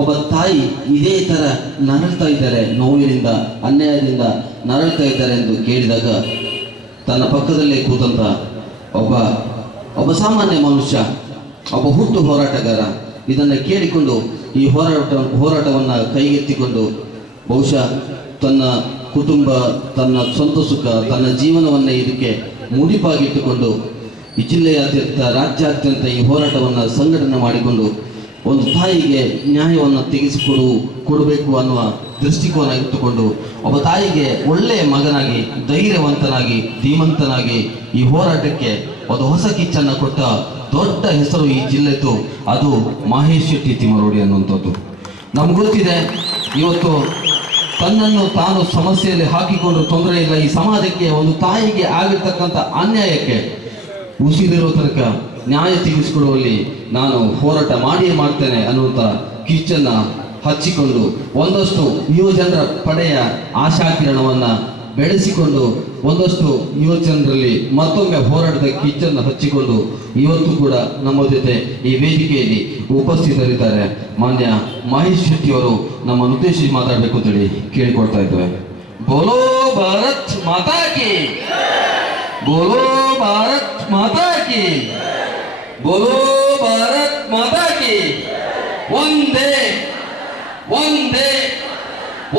ಒಬ್ಬ ತಾಯಿ ಇದೇ ಥರ ನರಳ್ತಾ ಇದ್ದಾರೆ, ನೋವಿನಿಂದ ಅನ್ಯಾಯದಿಂದ ನರಳ್ತಾ ಇದ್ದಾರೆ ಎಂದು ಕೇಳಿದಾಗ ತನ್ನ ಪಕ್ಕದಲ್ಲೇ ಕೂತಂತ ಒಬ್ಬ ಸಾಮಾನ್ಯ ಮನುಷ್ಯ, ಒಬ್ಬ ಹುಟ್ಟು ಹೋರಾಟಗಾರ ಇದನ್ನು ಕೇಳಿಕೊಂಡು ಈ ಹೋರಾಟವನ್ನು ಕೈಗೆತ್ತಿಕೊಂಡು ಬಹುಶಃ ತನ್ನ ಕುಟುಂಬ, ತನ್ನ ಸ್ವಂತ ಸುಖ, ತನ್ನ ಜೀವನವನ್ನೇ ಇದಕ್ಕೆ ಮುಡಿಪಾಗಿಟ್ಟುಕೊಂಡು ಈ ಜಿಲ್ಲೆಯಾದ್ಯಂತ ರಾಜ್ಯಾದ್ಯಂತ ಈ ಹೋರಾಟವನ್ನು ಸಂಘಟನೆ ಮಾಡಿಕೊಂಡು ಒಂದು ತಾಯಿಗೆ ನ್ಯಾಯವನ್ನು ಕೊಡಬೇಕು ಅನ್ನುವ ದೃಷ್ಟಿಕೋನ ಇಟ್ಟುಕೊಂಡು ಒಬ್ಬ ತಾಯಿಗೆ ಒಳ್ಳೆಯ ಮಗನಾಗಿ, ಧೈರ್ಯವಂತನಾಗಿ, ಧೀಮಂತನಾಗಿ ಈ ಹೋರಾಟಕ್ಕೆ ಒಂದು ಹೊಸ ಕಿಚ್ಚನ್ನು ಕೊಟ್ಟ ದೊಡ್ಡ ಹೆಸರು ಈ ಜಿಲ್ಲೆದು, ಅದು ಮಹೇಶ್ ಶೆಟ್ಟಿ ತಿಮರೋಡಿ ಅನ್ನುವಂಥದ್ದು. ನಮ್ಗೆ ಗೊತ್ತಿದೆ, ಇವತ್ತು ತನ್ನನ್ನು ತಾನು ಸಮಸ್ಯೆಯಲ್ಲಿ ಹಾಕಿಕೊಂಡು ತೊಂದರೆ ಇಲ್ಲ, ಈ ಸಮಾಜಕ್ಕೆ ಒಂದು ತಾಯಿಗೆ ಆಗಿರ್ತಕ್ಕಂಥ ಅನ್ಯಾಯಕ್ಕೆ ಉಸಿರಿರೋ ತನಕ ನ್ಯಾಯ ತೀರಿಸಿಕೊಡುವಲ್ಲಿ ನಾನು ಹೋರಾಟ ಮಾಡಿಯೇ ಮಾಡ್ತೇನೆ ಅನ್ನುವಂಥ ಕಿಚ್ಚನ್ನು ಹಚ್ಚಿಕೊಂಡು ಒಂದಷ್ಟು ಯುವಜನರ ಪಡೆಯ ಆಶಾಕಿರಣವನ್ನು ಬೆಳೆಸಿಕೊಂಡು ಒಂದಷ್ಟು ಯುವಜನರಲ್ಲಿ ಮತ್ತೊಮ್ಮೆ ಹೋರಾಟದ ಕಿಚ್ಚನ್ನು ಹಚ್ಚಿಕೊಂಡು ಇವತ್ತು ಕೂಡ ನಮ್ಮ ಜೊತೆ ಈ ವೇದಿಕೆಯಲ್ಲಿ ಉಪಸ್ಥಿತರಿದ್ದಾರೆ. ಮಾನ್ಯ ಮಹೇಶ್ ಶೆಟ್ಟಿ ಅವರು ನಮ್ಮನ್ನು ಉದ್ದೇಶಿಸಿ ಮಾತಾಡಬೇಕು ಅಂತೇಳಿ ಕೇಳಿಕೊಡ್ತಾ ಇದ್ದೇವೆ. ಬೋಲೋ ಭಾರತ್ ಮಾತಾ ಕಿ, ಬೋಲೋ ಭಾರತ್ ಮಾತಾ ಕಿ, ಬೋಲೋ ಭಾರತ್ ಮಾತಾ ಕಿ. ಒಂದೇ ಒಂದೇ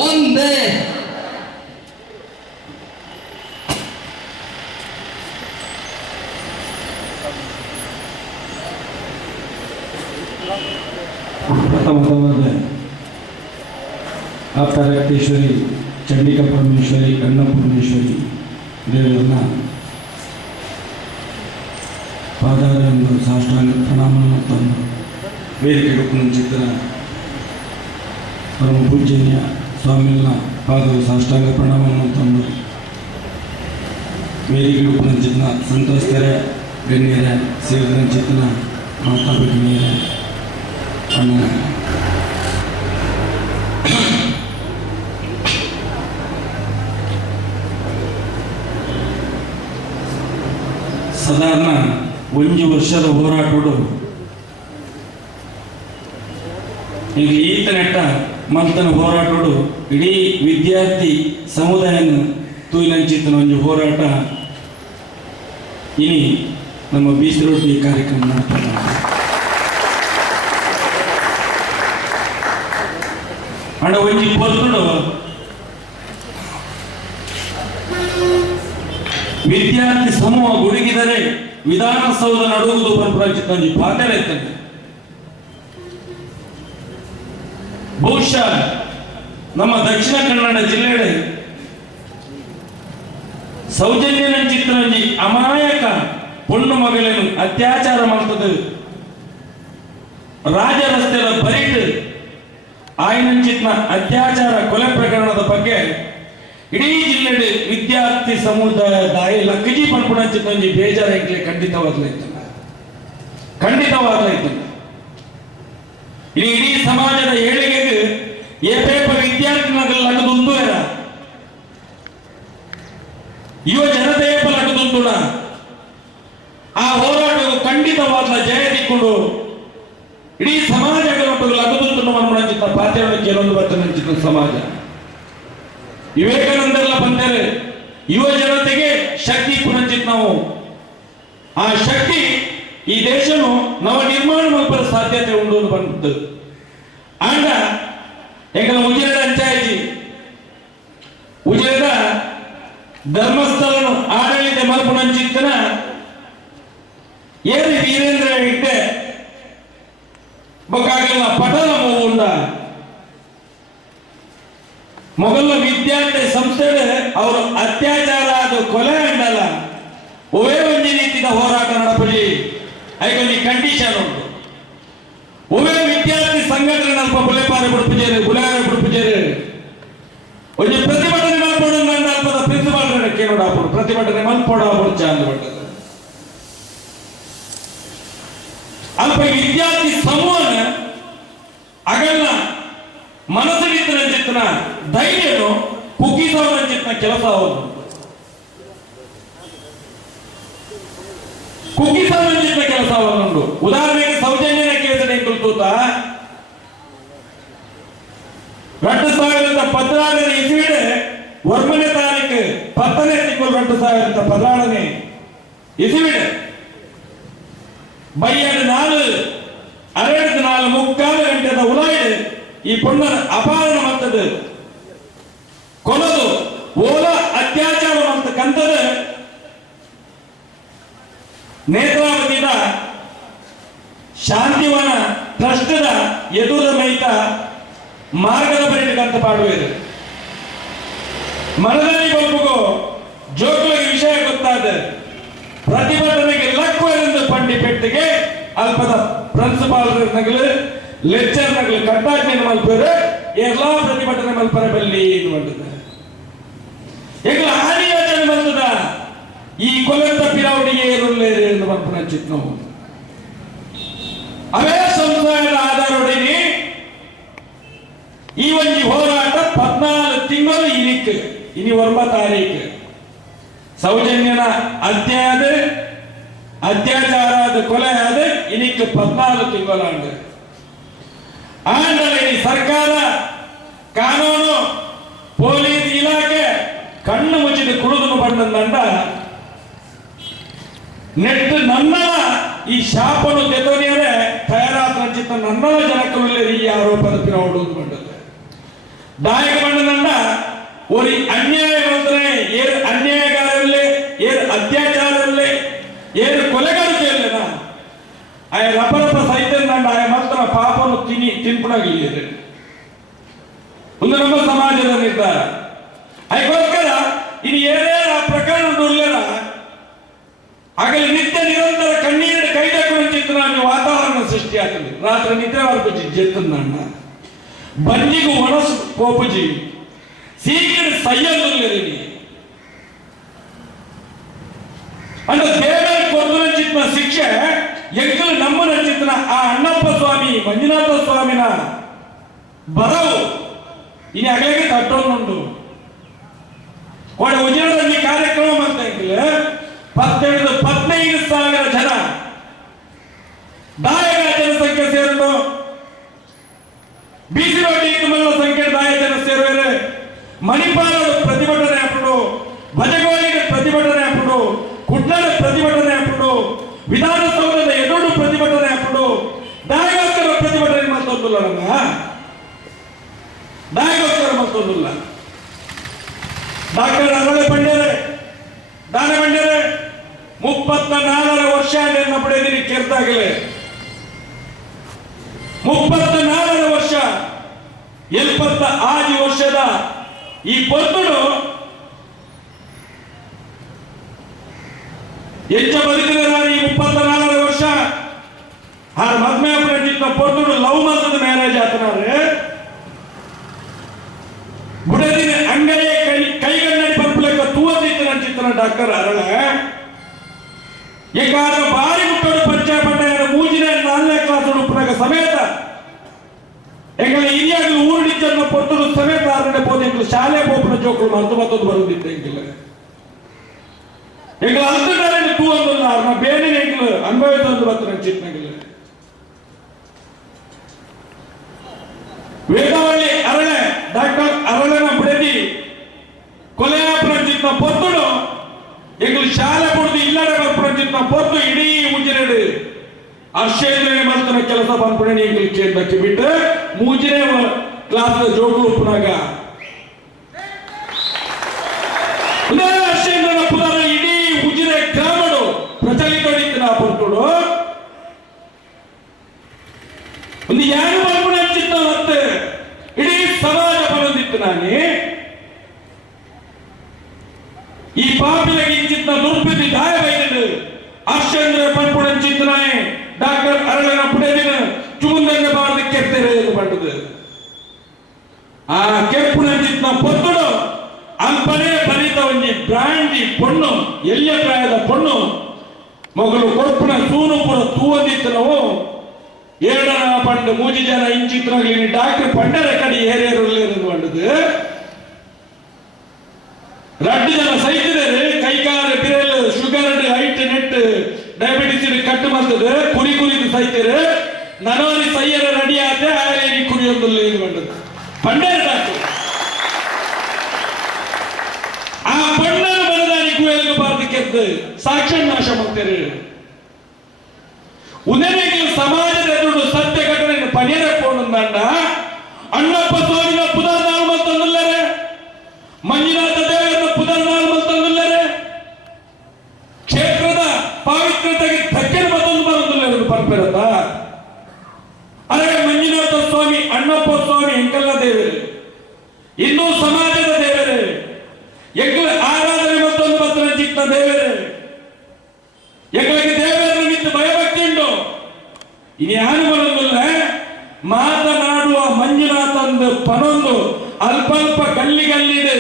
ಒಂದೇ. ಪ್ರಥಮವಾದ ಆಪ್ತರಕ್ತೇಶ್ವರಿ, ಚಂಡಿಕಾ ಪರಮೇಶ್ವರಿ, ಅನ್ನಪೂರ್ಣೇಶ್ವರಿ ದೇವರನ್ನ ಪಾದಾರನ್ನು ಸಾಷ್ಟಾಂಗ ಪ್ರಣಾಮವನ್ನು ತಂದು ವೇದಿಕೆಗೆ ಮುಂಚಿತ ಪರಮ ಪೂಜ್ಯನೀಯ ಸ್ವಾಮಿಗಳ ಪಾದವು ಸಾಷ್ಟಾಂಗ ಪ್ರಣಾಮವನ್ನು ತಂದು ವೇದಿಕೆಗೆ ಮುಂಚಿತ ಸಂತ್ರಸ್ತರ ಗಣ್ಯರ ಸೇರಿದಂಚಿತನ ಮಾತಾ ಭಗಿನಿಯರ ಅಣ್ಣ ಸಾಧಾರಣ 1 ವರ್ಷದ ಹೋರಾಟಗಳು ಈಗ ಈತನೆಟ್ಟ ಮಂತನ ಹೋರಾಟಗಳು ಇಡೀ ವಿದ್ಯಾರ್ಥಿ ಸಮುದಾಯನ ತೂಯಿನಂಚಿತನ ಒಂದು ಹೋರಾಟ ಇನಿ ನಮ್ಮ ಬೀಸರೊಟ್ಟಿ ಕಾರ್ಯಕ್ರಮ ಮಾಡ್ತಾರೆ. ಅಂಡ ಒಂಜಿ ಪೊರ್ತುಡು ವಿದ್ಯಾರ್ಥಿ ಸಮೂಹ ಗುಡುಗಿದರೆ ವಿಧಾನಸೌಧ ನಡುವುದು ಪರಪರಾಜಿತ ಪಾತ್ರೆ ಇರ್ತದೆ. ಬಹುಶಃ ನಮ್ಮ ದಕ್ಷಿಣ ಕನ್ನಡ ಜಿಲ್ಲೆಯ ಸೌಜನ್ಯನ ಚಿತ್ರಂಜಿ ಅಮಾಯಕ ಪೊಣ್ಣು ಮಗಳನ್ನು ಅತ್ಯಾಚಾರ ಮಾಡ್ತದೆ ರಾಜ ರಸ್ತೆಯ ಬರಿಟ್ ಆಯ್ನಂಚಿತ್ನ ಅತ್ಯಾಚಾರ ಕೊಲೆ ಪ್ರಕರಣದ ಬಗ್ಗೆ ಇಡೀ ಜಿಲ್ಲೆಯ ವಿದ್ಯಾರ್ಥಿ ಸಮುದಾಯ ದಾಯಿ ಲಕ್ಕಜಿ ಪನ್ಪುಣಂಚಿತ್ನಂಜಿ ಬೇಜಾರಾಗ್ಲಿ ಖಂಡಿತವಾಗ್ಲೈತು. ಇಡೀ ಸಮಾಜದ ಏಳಿಗೆಗೆ ಏಪೇಪ ವಿದ್ಯಾರ್ಥಿಗಳ ಲಗದುಂದು ಯುವ ಜನತೆಯಪ್ಪ ಲಗದುಂದುಣ ಆ ಹೋರಾಟವು ಖಂಡಿತವಾದ ಜಯ ದಿಕ್ಕೊಂಡು ಇಡೀ ಸಮಾಜಗಳು ಲಗದುಂದು ಮನ್ಮುಣಂಚಿತ ಪಾತ್ರೆಯನ್ನು ಕೆಲವೊಂದು ಬರ್ತನಂಚಿತ ಸಮಾಜ ವಿವೇಕಾನಂದರೆಲ್ಲ ಬಂದರೆ ಯುವ ಜನತೆಗೆ ಶಕ್ತಿ ಪುನಂಚಿತ್ ನಾವು ಆ ಶಕ್ತಿ ಈ ದೇಶನು ನವ ನಿರ್ಮಾಣ ಮಲ್ಪರ ಸಾಧ್ಯತೆ ಉಂಡು ಬಂತು. ಆಗ ಯಾಕಂದ್ರೆ ಉಜಿರೆದ ಅಂಚಾಯಿಸಿ ಉಜಿರೆದ ಧರ್ಮಸ್ಥಳನು ಆಡಳಿತ ಮಲ್ಪುಣಂಚಿತ್ತನ ಏರಿ ವೀರೇಂದ್ರ ಹೆಗ್ಡೆ ಬೊಕ್ಕಾಗಲ್ಲ ಪಟಲ ಮೂವುಂಡ ಮೊಘಲ ವಿದ್ಯಾರ್ಥಿ ಸಂಸ್ಥೆ ಅವರು ಅತ್ಯಾಚಾರ ಅದು ಕೊಲೆ ಅಂಡಲ್ಲ ಒವೇ ಒಂಜಿ ರೀತಿಯ ಹೋರಾಟ ನಡಪಲಿ ಐಕೊಂಜಿ ಕಂಡೀಷನ್ ಉಂಟು. ಒವೇ ವಿದ್ಯಾರ್ಥಿ ಸಂಘಟನೆ ನಲ್ಪ ಬುಲೆಪಾರ ಬಿಡುಪುಜೇರು ಬುಲಾರ ಬಿಡುಪುಜೇರು ಒಂಜಿ ಪ್ರತಿಭಟನೆ ಮಲ್ಪೋಡು ನನ್ನ ಅಲ್ಪದ ಪ್ರಿನ್ಸಿಪಾಲ್ ಕೇಳೋಡಾಪುಡು ಪ್ರತಿಭಟನೆ ಮಲ್ಪೋಡಾಪುಡು ಚಾಂದ್ ಬರ್ತದೆ. ಅಲ್ಪ ವಿದ್ಯಾರ್ಥಿ ಸಮೂಹನ ಅಗಲ್ಲ ಮನಸ್ಸಿನ ಚಿತ್ತನ ಧೈರ್ಯನು ಕುಗ್ಗಿಸೋನ ಚಿತ್ತನ ಕೆಲಸ ಅವರು ಕುಗ್ಗಿಸೋನ ಚಿತ್ತ ಕೆಲಸ ಅವನುಂಡು. ಉದಾಹರಣೆಗೆ ಸೌಜನ್ಯನ ಕೇಸರಿ ಕುರಿತೂತ 16 ಇಸ್ವಿಡ್ ಒರ್ಮನೆ ತಾರೀಕು 10ನೇ ತಿಂಗಳು 2016 ಇಸ್ವಿಡ್ ಬೈಯಡ್ 4 ಗಂಟೆದ ಉಲಾಯಿಡ್ ಈ ಪೊಣ್ಣನ ಅಪಾರಣ ಮತ್ತದು ಕೊಲದು ಓಲ ಅತ್ಯಾಚಾರ ಅಂತಕ್ಕಂಥದ್ದು ನೇತ್ರಾವತಿದ ಶಾಂತಿವನ ಟ್ರಸ್ಟ್ದ ಎದುರ ಮೈತ ಮಾರ್ಗದ ಬರೀಟಕ್ಕಂತ ಪಾಡುವುದು ಮನದಲ್ಲಿ ಬಲ್ಪುಗೋ ಜೋಕ್ಲಿಗೆ ವಿಷಯ ಗೊತ್ತಾದ ಪ್ರತಿಭಟನೆಗೆ ಲಕ್ವರೆಂದು ಪಂಡಿ ಪೆಟ್ಟಿಗೆ ಅಲ್ಪದ ಪ್ರಿನ್ಸಿಪಾಲ್ ನಗಲು ಲೆಕ್ಚರ್ ನಗಲು ಕಟ್ಟಾಜ್ಞೆ ಮಲ್ಪರು ಎಲ್ಲಾ ಪ್ರತಿಭಟನೆ ಮಲ್ಪರ ಬಲ್ಲಿ ಮಾಡುತ್ತದೆ ಈಗ ಹಾನಿ ಯೋಚನೆ ಬರ್ತದ ಈ ಕೊಲೆತ ಪಿರಾವಣಿಗೆ ಏರುಳ್ಳೇರು ಎಂದು ಮಲ್ಪನ ಚಿತ್ ನಾವು ಅವೇ ಸಂಸ್ಥೆಯ ಆಧಾರೊಡನೆ ಈ ಒಂದು ಹೋರಾಟ 14 ತಿಂಗಳು ಇನಿ 9 ತಾರೀಕು ಸೌಜನ್ಯನ ಅತ್ಯಾಚಾರದ ಕೊಲೆ ಆದ ಇನಿಕ್ 14 ತಿಂಗಳು ಆಂಡಲ ಸರ್ಕಾರ ಕಾನೂನು ಪೊಲೀಸ್ ಇಲಾಖೆ ಕಣ್ಣು ಮುಚ್ಚಿದ ಕುಡಿದು ಬಂದಂದ ನೆಟ್ಟು ನನ್ನ ಈ ಶಾಪನು ತೆತೋನಿಯರೇ ತಯಾರಾತ ನನ್ನ ಜನಕರಲ್ಲಿ ಈ ಆರೋಪದ ಪಿರಾವಡುವುದು ಬಂದದ್ದು ದಾಯಕ ಬಂಡನಂಡ ஒரு ಅನ್ಯಾಯ ಬಂದ್ರೆ ಏರು ಅನ್ಯಾಯಗಾರರಲ್ಲೇ ಏರು ಅತ್ಯಾಚಾರರಲ್ಲೇ ಏರು ಕೊಲೆಗಾರಿಕೆಯಲ್ಲ ಆಯ ರಪರಪ ಸೈತಂಡ ಆಯ ಮಾತ್ರ ಪಾಪನು ತಿನ್ಪುಡಾಗಿದ್ದಾರೆ ಒಂದು ನಮ್ಮ ಸಮಾಜದ ನಿರ್ಧಾರ ಅದಕ್ಕೋಸ್ಕರ ಇನ್ನು ಏನೇನು ಆ ಪ್ರಕರಣ ಉಳ್ಳರ ಆಗಲಿ ನಿತ್ಯ ನಿರಂತರ ಕಣ್ಣೀರು ಕೈದಾಕೊಂಡು ಚಿತ್ರ ವಾತಾವರಣ ಸೃಷ್ಟಿ ಆಗ್ತದೆ ರಾತ್ರಿ ನಿದ್ರೆ ಬರ್ಬೇಕು ಜೆತ್ತನ್ನ ಬಂಜಿಗೂ ಮನಸ್ಸು ಕೋಪಜಿ ಸೀಕ್ರ ಸಯ್ಯದಲ್ಲಿ ಅಂದ್ರೆ ದೇವರ ಕೊರ್ದನ ಚಿತ್ನ ಶಿಕ್ಷೆ ಎಂಕಲು ನಮ್ಮನ ಚಿತ್ನ ಆ ಅಣ್ಣಪ್ಪ ಸ್ವಾಮಿ ಮಂಜುನಾಥ ಸ್ವಾಮಿನ ಬರವು ಇನ್ನು ಅಗಲಿಗೆ ತಟ್ಟೊಂದುಂಟು ಒಳ್ಳೆ ಉಜಿರದಲ್ಲಿ ಕಾರ್ಯಕ್ರಮ ಅಂತ 15,000 ಜನ ದಾಯಕ ಜನಸಂಖ್ಯೆ ಸೇರಿದ್ದು ಬಿಸಿ ರೊಟ್ಟಿ ಮಲ್ಲ ಸಂಖ್ಯೆ ದಾಯ ಜನ ಸೇರುವರೆ ಮಣಿಪಾಲ ಪ್ರತಿಭಟನೆ ಹಾಕೊಂಡು ಭಜಗೋಳಿಗೆ ಪ್ರತಿಭಟನೆ ಹಾಕೊಂಡು ಕುಡ್ಲದ ಪ್ರತಿಭಟನೆ ಹಾಕೊಂಡು ವಿಧಾನಸೌಧದ ಎದುರು ಪ್ರತಿಭಟನೆ ಹಾಕೊಂಡು ದಾಯಗೋಸ್ಕರ ಪ್ರತಿಭಟನೆ ಮತ್ತೊಂದಿಲ್ಲ ದಾಯಗೋಸ್ಕರ ಮತ್ತೊಂದಿಲ್ಲ ಡಾಕ್ಟರ್ ಅರಳೆ ಬಂಡೇರೆ ದಾನೆ ಬಂಡೇರೆ 34 ವರ್ಷ ನನ್ನ ಪಡೆದಿರಿ ಕೆರ್ತಾಗಲೇ 34 ವರ್ಷ 75 ವರ್ಷದ ಈ ಪೊರ್ತುಡು ಹೆಚ್ಚ ಬದುಕಿದ ಈ 34 ವರ್ಷ ಆರು ಮದ್ಮೆ ಅಪ್ಪ ಪೊರ್ತುಡು ಲವ್ ಮತದ ಮ್ಯಾರೇಜ್ ಆತನಾರೆ ಬುಡದಿನ ಅಂಗಡಿಯ ಕೈಗನ್ನಡಿ ಪಂಪ್ಲೆಕ್ಕ ತೂವದಿತ್ತು ನನ್ನ ಚಿತ್ರ ಡಾಕ್ಟರ್ ಅರಳೆ ಏಕಾದ ಬಾರಿ ಮುಟ್ಟೋಡು ಪರಿಚಯ ಪಟ್ಟ ಮೂಜಿನ 4ನೇ ಕ್ಲಾಸ್ ಉಡುಪಿನಾಗ ಸಮೇತ ಎಂಗಲ ಹಿರಿಯಾಗಲು ಊರಿಡಿಚ್ಚನ್ನು ಪೊರ್ತುಡು ಸಮೇತ ಆರನೇ ಪೋದೆ ಶಾಲೆ ಪೋಪನ ಜೋಕುಳು ಮತ್ತೊಂದು ಬರುದಿದ್ದೆ ಎಂಗಿಲ್ಲ ಎಂಗಲ ಅಲ್ತನಾರೆ ತೂವೊಂದಿಲ್ಲ ಅವ್ರನ್ನ ಬೇರೆ ಎಂಗಿಲ್ಲ ಅನುಭವಿಸೊಂದು ಬತ್ತು ನನ್ನ ಚಿತ್ನಾಗಿಲ್ಲ ವೇದವಳ್ಳಿ ಅರಳೆ ಡಾಕ್ಟರ್ ಅರಳನ ಬಿಡದಿ ಕೊಲೆಯಾಪುರ ಚಿತ್ನ ಪೊತ್ತುಡು ಎಂಗಲು ಶಾಲೆ ಕೊಡುದು ಇಲ್ಲಡೆ ಬರ್ಪುರ ಚಿತ್ನ ಪೊತ್ತು ಇಡೀ ಉಜಿರೆಡು ಅರ್ಷೇಂದ್ರನೇ ಮಲ್ತನ ಕೆಲಸ ಬಂದ್ಬಿಡಣಿ ಎಂಗಲು ಕೇಂದ್ರಕ್ಕೆ ಬಿಟ್ಟು ಮೂಜಿನೇ ಕ್ಲಾಸ್ ಜೋಗುಳು ಉಪ್ಪನಾಗ ಅರ್ಷೇಂದ್ರನ ಪುನರ ಇಡೀ ಉಜಿರೆ ಗ್ರಾಮಡು ಪ್ರಚಲಿತ ನಾ ಪೊತ್ತುಡು ಒಂದು ಯಾರು ಬಂದ್ಬಿಡ ಚಿತ್ತ ಮತ್ತೆ ಇಡೀ ಸಮಾಜ ಬರೋದಿತ್ತು ನಾನೇ ಈ ಪಾಪಿಗೆ ಚಿತ್ತ ದುರ್ಬಿದ್ದಿ ದಾಯ ಬೈದಿದ್ದು ಅರ್ಷೇಂದ್ರ ಪಂಪುಡ ಚಿತ್ತನಾಯ ಡಾಕ್ಟರ್ ಅರಳನ ಪುಡದಿನ ಚೂಂದಂಗ ಬಾರದ ಕೆತ್ತರೆ ಪಟ್ಟದು ಆ ಕೆಪ್ಪುನ ಚಿತ್ತ ಪೊತ್ತುಡು ಅಂಪನೇ ಬಲಿತ ಒಂಜಿ ಬ್ರಾಂಡಿ ಪೊಣ್ಣು ಎಲ್ಲಿಯ ಪ್ರಾಯದ ಪೊಣ್ಣು ಮಗಳು ಕೊಪ್ಪುನ ಸೂನುಪುರ ತೂವದಿತ್ತು ನಾವು ಏಳನ ಪಂಡ ಮೂಜಿ ಜನ ಇಂಚಿತ್ರಗಳಲ್ಲಿ ಡಾಕ್ಟರ್ ಪಂಡರ ಕಡೆ ಏರಿಯರು ಪಂಡದು ರಡ್ಡು ಜನ ಸೈತಿದ್ದಾರೆ ಕೈಕಾಲ ಬಿರಲ್ ಶುಗರ್ ಹೈಟ್ ನೆಟ್ ಡಯಾಬಿಟಿಸ್ ಕಟ್ಟು ಮಾಡ್ತದೆ ಕುರಿದು ಸೈತಾರೆ ನನವರಿ ಸೈಯರ ರೆಡಿ ಆದ್ರೆ ಆಯಲಿ ಕುರಿಯೊಂದು ಪಂಡರ ಡಾಕ್ಟರ್ ಆ ಬಣ್ಣನ ಮನದಾನಿಗೂ ಎಲ್ಗಬಾರ್ದು ಕೆದ್ದು ಸಾಕ್ಷ್ಯ ನಾಶ ಮಾಡ್ತಾರೆ. ಉದನೆಗೆ ಸಮಾಜದ ಎದುರು ಸತ್ಯ ಘಟನೆ ಪನಿಯರ ಪೋಣಂದ ಅಣ್ಣಪ್ಪ ಸ್ವಾಮಿನ ಪುದರ್ನಾಳು ಮತ್ತೊಂದಿಲ್ಲರೆ, ಮಂಜುನಾಥ ದೇವರನ್ನ ಪುದರ್ನಾಳು ಮತ್ತೊಂದಿಲ್ಲರೆ, ಕ್ಷೇತ್ರದ ಪಾವಿತ್ರ್ಯತೆಗೆ ಧಕ್ಕೆ ಮತ್ತೊಂದು ಬರೋದಿಲ್ಲ ಪರಪೆರದ. ಆದರೆ ಮಂಜುನಾಥ ಸ್ವಾಮಿ, ಅಣ್ಣಪ್ಪ ಸ್ವಾಮಿ ಎಂಕಲ್ಲ ದೇವರೇ, ಇನ್ನೂ ಸಮಾಜದ ದೇವರೇ, ಎಂಕಲ ಆರಾಧನೆ ಮತ್ತೊಂದು ಪತ್ರ ಚಿತ್ತ ದೇವರೇ, ಎಂಗಳಿಗೆ ದೇವರ ನಿಮಿತ್ತ ಭಯಭಕ್ತಿ ಉಂಟು. ಇನ್ನು ಯಾರು ಬರೋದಿಲ್ಲ. ಮಾತನಾಡುವ ಮಂಜುನಾಥಂದು ಪನೊಂದು ಅಲ್ಪ ಅಲ್ಪ ಗಲ್ಲಿ ಗಲ್ಲಿದೆ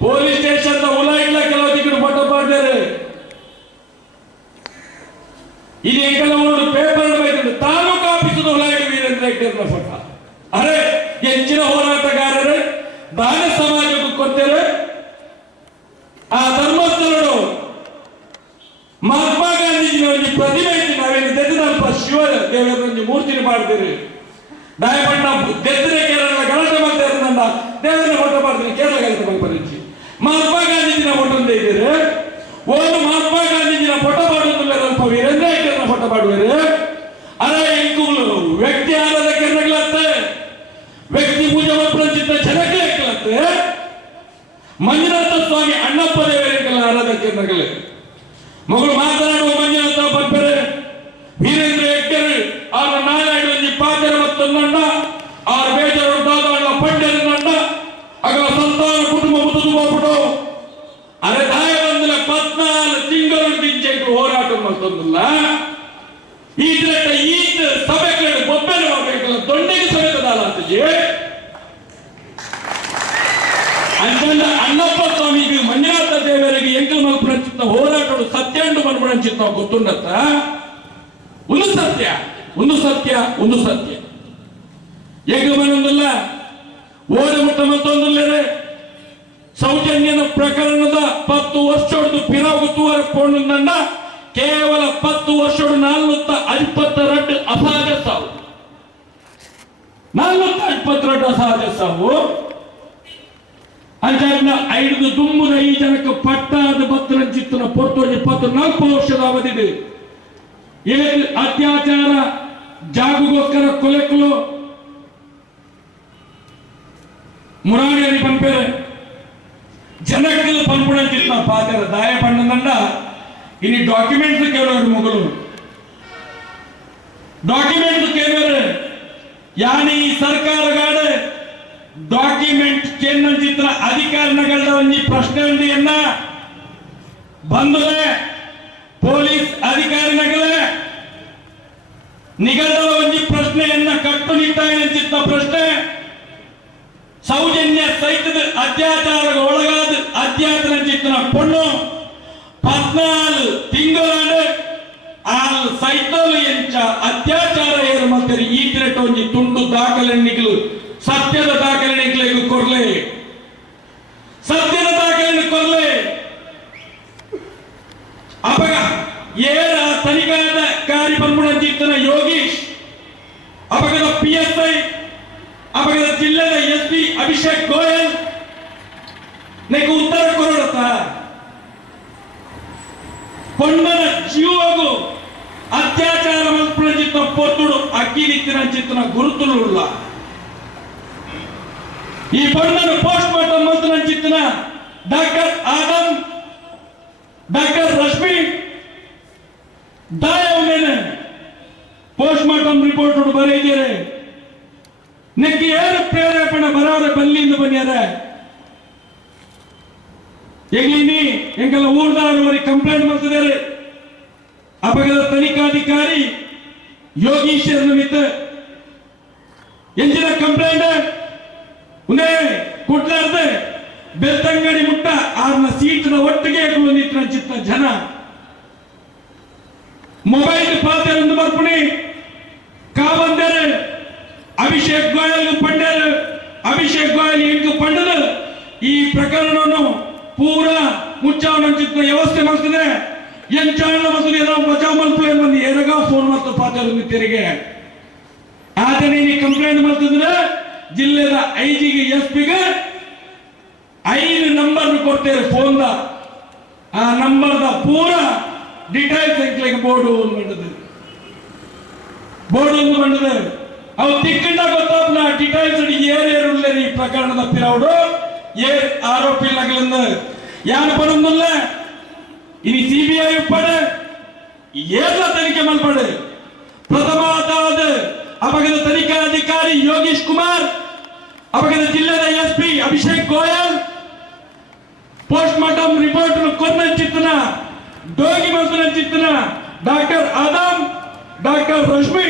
ಪೊಲೀಸ್ ಸ್ಟೇಷನ್ ಉಲ ಇಲ್ಲ ಕೆಲವು ದಿಕ್ಕರು ಫೋಟೋ ಮಾಡಿದ್ದಾರೆ. ಇದು ಕೆಲವರು ಪೇಪರ್ ಬೈತಾರೆ ತಾಲೂಕು ಆಫೀಸದ ಉಲ ಇಡು ವೀರೇಂದ್ರ ಹೆಗ್ಗಡೆಯವರ ಫೋಟೋ. ಅರೆ ಹೆಚ್ಚಿನ ಹೋರಾಟಗಾರರು ದಾನ ಸಮಾಜಕ್ಕೂ ಕೊಡ್ತಾರೆ. ಆ ಧರ್ಮಸ್ಥಳರು ಮಹಾತ್ಮ ಗಾಂಧೀಜಿನ ಒಂದು ಪ್ರತಿಮೆ ಐತಿ, ನಾವೇನು ದೆದ್ದಲ್ಪ ಶಿವ ದೇವರ ಒಂದು ಮೂರ್ತಿನ ಮಾಡ್ತೀರಿ. ದಯಪಟ್ಟ ಗೆದ್ದರೆ ಕೇರಳ ಗಲಾಟೆ ಮಾಡ್ತಾರೆ, ನನ್ನ ದೇವರನ್ನ ಫೋಟೋ ಮಾಡ್ತೀನಿ ಕೇರಳ ಗಲಾಟೆ ಮಾಡಿ ಮಹಾತ್ಮ ಗಾಂಧೀಜಿನ ಫೋಟೋ ಅಂತ ಇದ್ದೀರಿ. ಒಂದು ಮಹಾತ್ಮ ಗಾಂಧೀಜಿನ ಫೋಟೋ ಮಾಡೋದಿಲ್ಲ, ಸ್ವಲ್ಪ ವೀರೇಂದ್ರ ಹೆಗ್ಗಡೆಯವರ ಫೋಟೋ ಮಾಡುವರೆ. ಅರೆ ಇಂಕುಗಳು ವ್ಯಕ್ತಿ ಆರಾಧ ಕೆರಗಳತ್ತೆ, ವ್ಯಕ್ತಿ ಪೂಜೆ ಮಾಡ್ಚಿದ್ದ ಜನಕ್ಕೆ ಹಾಕಲತ್ತೆ. ಮಂಜುನಾಥ ಸ್ವಾಮಿ ಅಣ್ಣಪ್ಪ ದೇವರಿಗೆಲ್ಲ ಆರಾಧ ಕೇಂದ್ರಗಳೇ ಮಗಳು ಮಾತನಾಡುವ ಮಂಜುನಾಥ ಬರ್ಬೆರೆ ವೀರೇಂದ್ರ ಹೆಗ್ಗಡೆ ಅವರ ನಾರಾಯಣ ಪಾತ್ರ ಮತ್ತೊಂದಂಡ ಅವರ ಬೇಜಾರು ದಾದಾಳ ಪಂಡ್ಯದಂಡ ಅಗಲ ಸಂತಾನ ಕುಟುಂಬ ಮುದ್ದು ಹೋಗ್ಬಿಟ್ಟು ಅರೆ ದಾಯ ಬಂದಿಲ್ಲ 14 ತಿಂಗಳು ದಿಂಚೆಗೆ ಹೋರಾಟ ಮತ್ತೊಂದಿಲ್ಲ. ಈತ ಸಭೆ ಕಡೆ ಬೊಬ್ಬೆನ ಹೋಗ್ಬೇಕಲ್ಲ ದೊಡ್ಡಗೆ ಸಭೆದಾಲ ಅಂತಜಿ ಅಂಚಂದ ಅಣ್ಣಪ್ಪ ಸ್ವಾಮಿಗೆ ಮಂಜುನಾಥ ದೇವರಿಗೆ ಎಂಕಲ್ ಮಲ್ಪುರಂಚಿತ್ತ ಹೋರಾಟಗಳು ಸತ್ಯಾಂಡು ಮಲ್ಪುರಂಚಿತ್ತ ಗೊತ್ತುಂಡತ್ತ. ಒಂದು ಸತ್ಯ ಒಂದು ಸತ್ಯ ಒಂದು ಸತ್ಯ ಹೇಗೆ ಬಂದಲ್ಲ ಓಡಿ ಮುಟ್ಟ ಮತ್ತೊಂದಲ್ಲೇ ಸೌಜನ್ಯದ ಪ್ರಕರಣದ 10 ವರ್ಷದ್ದು ಪಿರಾಗುತ್ತುವರ ಕೊಂಡ ಕೇವಲ 10 ವರ್ಷದ 452 ಅಸಹಜ ಸಾವು, 452 ಅಸಹಜ ಸಾವು. ಅಂಚನ್ನ 5 ದುಮ್ಮುದ ಈ ಜನಕ್ಕೆ ಪಟ್ಟಾದ ಭಕ್ತರ ಚಿತ್ತನ ಪೊರ್ತೋಜಿ 24 ವರ್ಷದ ಅವಧಿದೆ. ಅತ್ಯಾಚಾರ ಜಾಗುಗೋಸ್ಕರ ಕೊಲೆಗಳು ಮುರಾಣಿಯರಿ ಪಂಪೇರೆ ಜನಕ್ಕೆ ಪಂಪುಣಂಚಿತ್ತ ಪಾತ್ರ ದಾಯ ಪಣ್ಣದಂಡ. ಇನ್ನು ಡಾಕ್ಯುಮೆಂಟ್ಸ್ ಕೇಳೋರು ಮಗಳು ಡಾಕ್ಯುಮೆಂಟ್ಸ್ ಕೇಳೋರು ಯಾನಿ ಸರ್ಕಾರಗಾಡ ಡಾಕ್ಯುಮೆಂಟ್ ಕೇಂದ್ರ ಅಧಿಕಾರಿಗಳ ಒಂದು ಪ್ರಶ್ನೆ ಉಂಡಿಯನ್ನ ಬಂದರೆ ಪೊಲೀಸ್ ಅಧಿಕಾರಿಗಳೇ ನಿಗದಿತ ಒಂದು ಪ್ರಶ್ನೆಯನ್ನ ಕಟ್ಟುನಿಟ್ಟಾಗಿನ ಪ್ರಶ್ನೆ ಸೌಜನ್ಯ ಸಹಿತದ ಅತ್ಯಾಚಾರಕ್ಕೆ ಒಳಗಾದ ಅತ್ಯಾಚಾರ ಚಿತ್ತನ ಪೊಣ್ಣು 14 ತಿಂಗಳು ಆ ಸೈತೋಲು ಎಂಚ ಅತ್ಯಾಚಾರ ಏರು ಮತ್ತೆ ಈ ತಿರಟ ಒಂದು ತುಂಡು ದಾಖಲೆಗಳು ಸತ್ಯದ ದಾಖಲೆಗಳಿಗೂ ಕೊರ್ಲೆ ಸತ್ಯದ ದಾಖಲೆ ಕೊರ್ಲೆ ಅಪಗ ಏನ ತನಿಖಾಧಿಕಾರಿ ಪಂಪುಣಂಚಿತ್ತನ ಯೋಗೀಶ್ ಅಪಗದ PSI ಅಪಗದ ಜಿಲ್ಲೆಯ SP ಅಭಿಷೇಕ್ ಗೋಯಲ್ ನೆಗೆ ಉತ್ತರ ಕೊರಡತ್ತ ಕೊಂಡನ ಜೀವಗೂ ಅತ್ಯಾಚಾರ ಮಲ್ಪುಣಂಚಿತ್ತ ಪೊರ್ತುಡು ಅಕ್ಕಿ ನಿತ್ತಿನ ಚಿತ್ತನ ಗುರುತುಳುಲ್ಲ. ಈ ಬಣ್ಣನ ಪೋಸ್ಟ್ ಮಾರ್ಟಮ್ ಮಂತ್ರಿನ ಡಾಕ್ಟರ್ ಆದಮ್ ಡಾಕ್ಟರ್ ರಶ್ಮಿ ದಾಯವನ್ನೇನೆ ಪೋಸ್ಟ್ ಮಾರ್ಟಮ್ ರಿಪೋರ್ಟ್ ಬರೆಯಿದ್ದಾರೆ. ನೆಕ್ಕೆ ಏನು ಪ್ರೇರೇಪಣೆ ಬರೋರೆ ಬಲ್ಲಿಂದ ಬನ್ನಿಯಾರ ಎಲ್ಲಿನಿ ಎಂಗೆಲ್ಲ ಊರ್ದಾರವರಿಗೆ ಕಂಪ್ಲೇಂಟ್ ಮಾಡ್ತಿದ್ದಾರೆ. ಅಪಘಾತ ತನಿಖಾಧಿಕಾರಿ ಯೋಗೀಶ್ವರ ನಿಮಿತ್ತ ಎಂಜಿನ ಕಂಪ್ಲೇಂಟ್ ಉಂದೇ ಕೊಟ್ಲಾರ್ದೆ ಬೆಳ್ತಂಗಡಿ ಮುಟ್ಟ ಆರ್ನ ಸೀಟ್ನ ಒಟ್ಟಿಗೆ ನಿಂತ ಚಿತ್ತ ಜನ ಮೊಬೈಲ್ ಪಾತ್ರ ಬರ್ಪಣಿ ಕಾವಂದರೆ ಅಭಿಷೇಕ್ ಗೋಯಲ್ ಪಂಡ್ಯರ್ ಅಭಿಷೇಕ್ ಗೋಯಲ್ ಎಂಟು ಪಂಡದ ಈ ಪ್ರಕರಣವನ್ನು ಪೂರಾ ಮುಚ್ಚಾವಣ ಚಿತ್ತ ವ್ಯವಸ್ಥೆ ಮಾಡ್ತಿದೆ. ಎಂಚಾಣ ಮಸೂದೆ ಬಚಾವ್ ಮಲ್ಪಲೆ ಮಂದಿ ಎರಗ ಫೋನ್ ಮತ್ತು ಪಾತ್ರ ತೆರಿಗೆ ಆದ್ರೆ ಕಂಪ್ಲೇಂಟ್ ಮಾಡ್ತಿದ್ರೆ ಜಿಲ್ಲೆಯ IG ಗೆ SP ಗೆ 5 ನಂಬರ್ ಕೊಡ್ತೇವೆ ಫೋನ್ ಆ ನಂಬರ್ದ ಪೂರ ಡೀಟೇಲ್ಸ್ ಎಂಕ್ಲೆಗೆ ಬೋರ್ಡು ಬಂದದ್ದು ಅವು ತಿಕ್ಕಂಡ ಗೊತ್ತಾಪ್ನ ಡೀಟೇಲ್ಸ್ ಏರು ಈ ಪ್ರಕರಣದ ಪಿರೌಡು ಆರೋಪಿ ಯಾರು ಪಡೋದಿಲ್ಲ ಇನಿ ಸಿಬಿಐ ಪಡೆ ಏರ್ಲ ತನಿಖೆ ಮಲ್ಪಡೆ ಪ್ರಥಮವಾದ ಅಪಘಾತ ತನಿಖಾಧಿಕಾರಿ ಯೋಗೀಶ್ ಕುಮಾರ್ ಅಪಘಾತ ಜಿಲ್ಲೆಯ SP Abhishek Goyal post mortem report ಕೊನ್ನ ಚಿತ್ತನ ಡೋಗಿ ಮಂತ್ರ ಚಿತ್ತನ ಡಾಕ್ಟರ್ ಆದಮ್ ಡಾಕ್ಟರ್ ರಶ್ಮಿ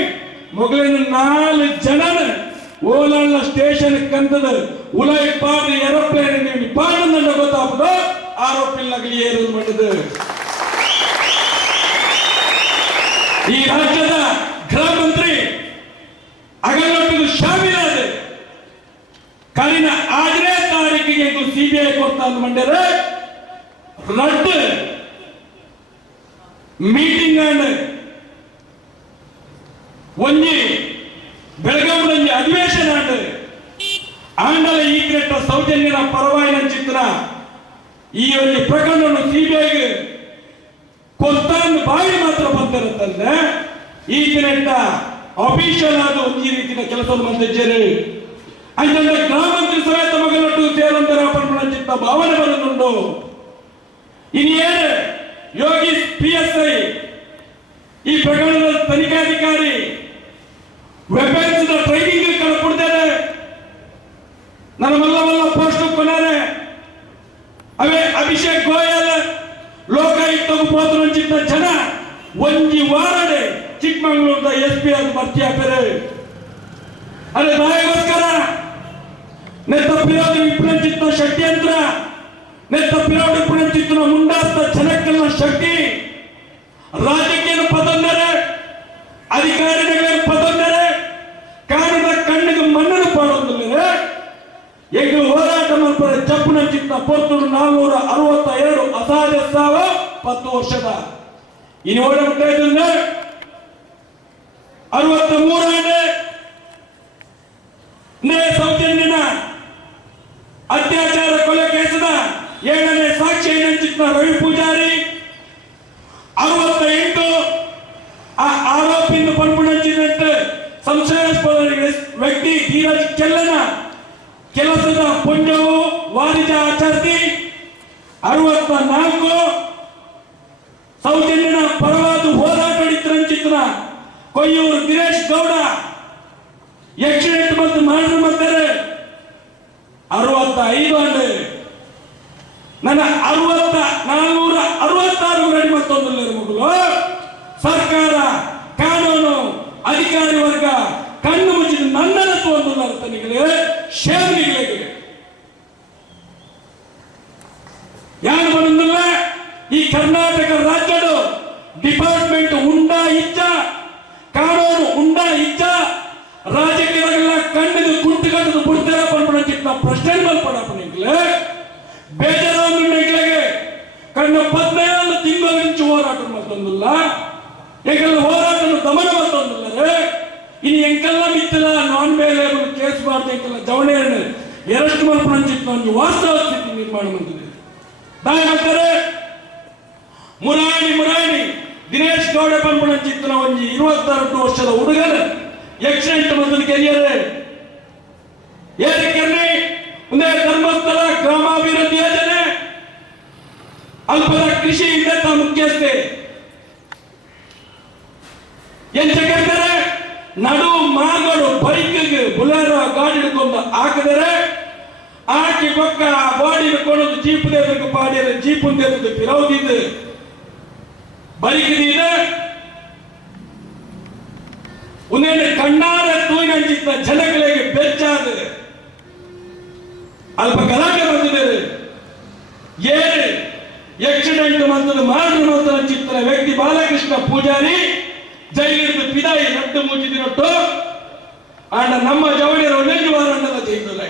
ಮೊಗಲಿನ 4 ಜನನ ಓಲಾಳ ಸ್ಟೇಷನ್ ಕಂದದ ಉಲೈ ಪಾದ ಏರೋಪ್ಲೇನ್ ಪಾಡನ್ನ ಗೊತ್ತಾಗ್ತದ ಆರೋಪಿಲ್ಲಾಗಲಿ ಏರು ಮಾಡಿದ ಈ ರಾಜ್ಯದ ಗೃಹ ಮಂತ್ರಿ ಅಗಲೊಟ್ಟಿಗೆ ಶಾಮೀಲಾದ ಕಾಲಿನ 6ನೇ ತಾರೀಕಿಗೆ ಸಿಬಿಐ ಕೊಡ್ತಾ ಮಂಡ್ಯರೆ ರದ್ದು ಮೀಟಿಂಗ್ ಅಂಡ್ ಒಂಜಿ ಬೆಳಗಾವಿ ಅಧಿವೇಶನ ಆಂಡಲ ಈ ಕ್ರೆಟ್ಟ ಸೌಜನ್ಯನ ಪರವಾಯಿನ ಚಿತ್ರ ಈ ಒಂದು ಪ್ರಕರಣವನ್ನು ಸಿಬಿಐಗೆ ಕೊಲ್ತಾನ್ ಬಾಯಿ ಮಾತ್ರ ಬಂದಿರುತ್ತಂದ್ರೆ ಈ ಕ್ರೆಟ್ಟ ಅಫಿಷಿಯಲ್ ಆದ ಒಂದು ರೀತಿಯ ಕೆಲಸವನ್ನು ಮಾಡ್ತಿದ್ದೇನೆ ಅಂದ್ರೆ ಗ್ರಾಮ ಮಂತ್ರಿ ಸಮೇತ ಮಗನೊಟ್ಟು ಸೇರಂತರ ಚಿತ್ತ ಭಾವನೆ ಬರುತ್ತುಂಟು ಇನ್ನೇನು ಯೋಗಿ PSI ಈ ಪ್ರಕರಣದ ತನಿಖಾಧಿಕಾರಿ ವೆಪನ್ಸ್ ಟ್ರೈನಿಂಗ್ ಕೊಡ್ತಾರೆ ನನ್ನ ಮಲ್ಲ ಪೋಸ್ಟ್ ಕೊನಾರೆ ಅವೇ ಅಭಿಷೇಕ್ ಗೋಯಲ್ ಲೋಕಾಯುಕ್ತ ಪೋತ್ರ ಜನ ಒಂಜಿ ವಾರಡೆ ಚಿಕ್ಕಮಂಗ್ಳೂರದ SP ಅದು ಭರ್ತಿ ಹಾಕ್ತಾರೆ ಅದೇ ನಾಯಗೋಸ್ಕರ ನೆತ್ತಪ್ಪಿರೋದು ವಿಪ್ರಂಚಿತ್ತ ಷಡ್ಯಂತ್ರ ನೆತ್ತಪ್ಪಿರೋದು ವಿಪ್ರಂಚಿತ್ತನ ಮುಂಡಾಸ್ತ ಜನಕ್ಕೆಲ್ಲ ಶಕ್ತಿ ರಾಜಕೀಯ ಪದೊಂದರೆ ಅಧಿಕಾರಿಗಳ ಪದೊಂದರೆ ಕಾರಣದ ಕಣ್ಣಿಗೆ ಮಣ್ಣನ್ನು ಪಾಡೋದಿಲ್ಲ ಈಗ ಹೋರಾಟ ಮಾಡ್ತಾರೆ ಚಪ್ಪನ ಚಿತ್ತ 462 ಅಸಹಜ ಸಾವು 10 ವರ್ಷದ ಇನ್ನು ಓಡಾಡ್ತಾ ಇದ್ರಿಂದ 63ನೇ ಸೌಜನ್ಯನ ಅತ್ಯಾಚಾರ ಕೊಲೆ ಕೇಸದ 7ನೇ ಸಾಕ್ಷಿ ಚಿತ್ತ ರವಿ ಪೂಜಾರಿ 68 ಆ ಆರೋಪಿಯಿಂದ ಪಂಪುಣಂಚಿದಂತೆ ಸಂಶಯಾಸ್ಪದ ವ್ಯಕ್ತಿ ಧೀರಜ್ ಕೆಲ್ಲನ ಕೆಲಸದ ಪುಂಜವು ವಾಣಿಜ್ಯ ಆಚಾರ್ತಿ 64 ಸೌಜನ್ಯನ ಪರವಾದ ಹೋರಾಟ ಚಿತ್ರ ಕೊಯ್ಯೂರು ದಿನೇಶ್ ಗೌಡ ಆಕ್ಸಿಡೆಂಟ್ ಮತ್ತು ಮರಣ ಮಾಡ್ತಾರೆ 65 ನನ್ನ 466 ರೆಡಿ ಮತ್ತೊಂದು ಮಗಳು ಸರ್ಕಾರ ಕಾನೂನು ಅಧಿಕಾರಿ ವರ್ಗ ಕಣ್ಣು ಮುಚ್ಚಿದ ನನ್ನನ್ನು ತೋರಿಲ್ಲ ತನಿಖೆ ಶೇರ್ನಿಗಳಿಗೆ ಯಾರು ಬಂದಿಲ್ಲ ಈ ಕರ್ನಾಟಕ ರಾಜ್ಯದ ಡಿಪಾರ್ಟ್ಮೆಂಟ್ ಉಂಡಾ ಇಚ್ಚ ಕಾನೂನು ಉಂಡಾ ಇಚ್ಚ ರಾಜಕೀಯಗಳ ಕಣ್ಣಿಗೆ ಕುಂಟುಗಟ್ಟದು ಬಿಡ್ತಾರ ಬಂದ್ಬಿಡಕ್ಕಿಂತ ಪ್ರಶ್ನೆ ಬಂದ್ಬಿಡಪ್ಪನಿಗೆ ಬೇಜಾರಾಗಿ ಕಣ್ಣು 15 ತಿಂಗಳ ಇಂಚು ಹೋರಾಟ ಮತ್ತೊಂದಿಲ್ಲ ಯಾಕೆಲ್ಲ ಹೋರಾಟ ದಮನ ಮತ್ತೊಂದಿಲ್ಲ ಇನ್ನು ಎಂಕೆಲ್ಲ ಮಿತ್ತಿಲ್ಲ ನಾನ್ ಬೇಲೇಬಲ್ ಕೇಸ್ ಮಾಡ್ಬೇಕಲ್ಲ ಜವಳಿ ಎರಡು ಮಲ್ಪಂಚಿತ್ತು ಒಂದು ವಾಸ್ತವ ಸ್ಥಿತಿ ನಿರ್ಮಾಣ ಬಂದಿದೆ ದಾಯ ಮಾಡ್ತಾರೆ ಮುರಾಣಿ ದಿನೇಶ್ ಗೌಡ ಪಂಪಣಚಿತ್ತಿನ ಒಂದು 22 ವರ್ಷದ ಹುಡುಗನ ಆಕ್ಸಿಡೆಂಟ್ ಬಂದ ಕೆರಿಯರೆ ಏರಿಕೆನ್ನಿ ಒಂದೇ ಧರ್ಮಸ್ಥಳ ಗ್ರಾಮಾಭಿವೃದ್ಧಿ ಯೋಜನೆ ಅಲ್ಪದ ಕೃಷಿ ಇಲಾಖೆ ಮುಖ್ಯಸ್ಥೆ ಎಂತಾರೆ ನಡು ಮಾಗಡು ಬೈಕ್ಗೆ ಬುಲೆರೋ ಗಾಡಿ ಹಿಡ್ಕೊಂಡು ಹಾಕಿದರೆ ಆಕಿ ಪಕ್ಕ ಬಾಡಿ ಹಿಡ್ಕೊಂಡು ಜೀಪ್ ದೇವರಿಗೆ ಪಾಡಿಯರೆ ಜೀಪ್ ದೇವರಿಗೆ ಪಿರೌದಿದೆ ಬೈಕ್ ಇದೆ ಒಂದೇನೆ ಕಣ್ಣಾರೆ ತೂಯಿನಂಚಿತ್ತ ಜನಗಳಿಗೆ ಬೆಚ್ಚಾದ ಅಲ್ಪ ಗಲಾಟೆ ಬಂದಿದ್ದಾರೆ ಏರು ಆಕ್ಸಿಡೆಂಟ್ ಬಂದದ್ದು ಮರಣ ಚಿತ್ರ ವ್ಯಕ್ತಿ ಬಾಲಕೃಷ್ಣ ಪೂಜಾರಿ ಜೈಲಿನ ಪಿದಾಯಿ ರಟ್ಟು ಮುಚ್ಚಿದಿನಟ್ಟು ಆಂಡ ನಮ್ಮ ಜವಳಿಯರ 11 ವಾರ ಅಂಡಲ್ಲ ಜೈಲಿಲ್ಲ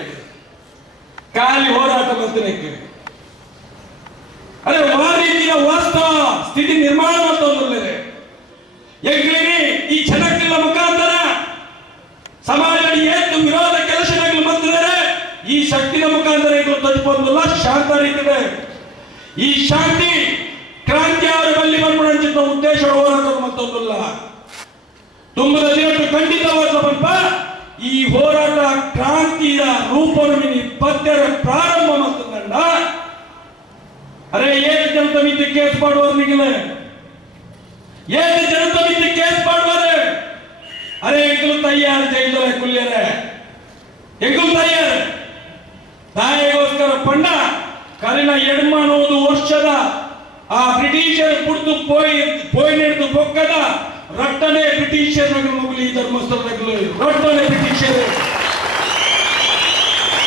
ಖಾಲಿ ಹೋರಾಟ ಬಂದನಕ್ಕೆ ಅದೇ ವಾರೀತಿಯ ವಾಸ್ತವ ಸ್ಥಿತಿ ನಿರ್ಮಾಣ ಮಾಡ್ತೊಂದಿಲ್ಲ ಎಂಗ್ಲೇನೆ ಈ ಜನಕ್ಕೆಲ್ಲ ಮುಖಾಂತರ ಸಮಾಜದಲ್ಲಿ ಏನು ವಿರೋಧ ಕೆಲಸಗಳು ಬಂದಿದ್ದಾರೆ ಈ ಶಕ್ತಿಯ ಮುಖಾಂತರ ಬಂದಿಲ್ಲ ಶಾಂತ ರೀತಿದೆ ಈ ಶಾಂತಿ ಕ್ರಾಂತಿ ಅವರ ಬಲ್ಲಿ ಬಂದ್ಬಿಡಂಚಿದ್ದ ಉದ್ದೇಶ ಹೋರಾಟ ಮತ್ತೊಂದಿಲ್ಲ ತುಂಬದ ದಿನಟ್ಟು ಖಂಡಿತವಾದ ಸ್ವಲ್ಪ ಈ ಹೋರಾಟ ಕ್ರಾಂತಿಯ ರೂಪವನ್ನು ಪದ್ಯರ ಪ್ರಾರಂಭ ಮತ್ತಂಡ ಅರೆ ಏಳು ಜನತ ಮಿತಿ ಕೇಸ್ ಮಾಡುವರು ನಿಗಲೆ ಏಳು ಜನತ ಮಿತಿ ಕೇಸ್ ಮಾಡುವರೆ ಅರೆ ಎಂಕಲು ತಯ್ಯಾರ ಜೈಲರೆ ಕುಲ್ಯರೆ ಎಂಕಲು ತಯ್ಯಾರ ತಾಯಿಗೋಸ್ಕರ ಪಂಡ ಕರಿನ ಎಡ್ಮಾನೋದು ವರ್ಷದ ಆ ಬ್ರಿಟಿಷರ್ ಕುಡ್ದು ಪೋಯಿನೆಡ್ದು ಬೊಕ್ಕದ ರಟ್ಟನೆ ಬ್ರಿಟಿಷರ್ ನಗರ ಮುಗಲಿ ಧರ್ಮಸ್ಥಳದಲ್ಲಿ ರಟ್ಟನೆ ಬ್ರಿಟಿಷರ್